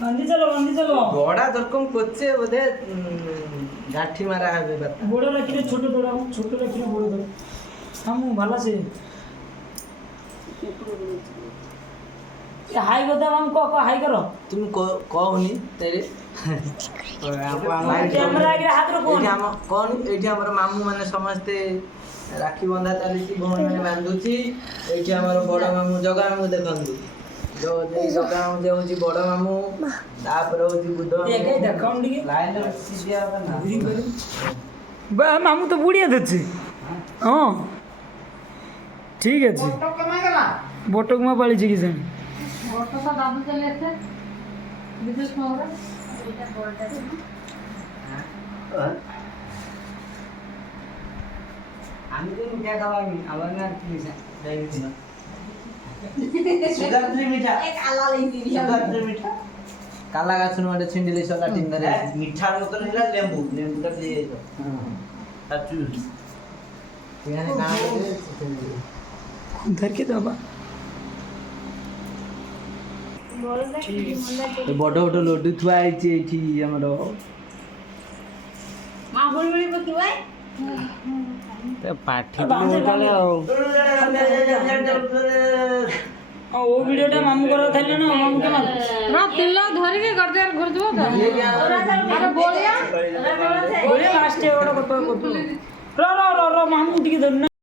বান্ধি চলো বড়া যেরকম করছে বোধে গাঁঠি মারা হবে বড় রাখিলে ছোট ধরাও, ছোট রাখিলে বড় ধরো। মামু ভালো আছে? হাই কথা মামু, ক হাই করো। তুমি কওনি তাইলে ক্যামেরা আগে হাত রাখো। এইটি আমার মামু মানে ସମସ୍ତେ রাখি ବନ୍ଧା ଚାଲିଛି, ଭଉଣୀ ମାନେ ବାନ୍ଧୁଛି। ଏଇଠି ଆମର ବଡ଼ ମାମୁ ଜଗା ମାମୁ ଦେଖନ୍ତୁ, ଜଗା ମାମୁ ଯେ ହଉଛି ବଡ଼ ମାମୁ, ତାପରେ ହଉଛି ବୁଧ মামু তো বুড়িয়ে দিচ্ছে। হ্যাঁ ঠিক আছে। বটক মা পালিছে কি জানি। আমি তো মিঠা খাওয়াই, আবার না সুগার ফ্রি মিঠা, সুগার ফ্রি মিঠা। কালা গাছ নোটে ছিন্ডিলি সলা টিন ধরে মিঠার মতো নিলা লেম্বুটা দিয়ে দিও। সাচু এখানে কাম ধর কে দাবা বড় বড় লডু থুয়া হয়েছে এইটি আমার মা বড় বড় পকিবাই পাঠি চলে ও ভিডিওটা মামু করা থাকলে না, মামু কেমন তিল্লা ধরিকে করতে আর ঘুরে দেবো তো আরে বলিয়া বলে লাস্টে ওটা কত কত র র র মামু টিকে ধর না।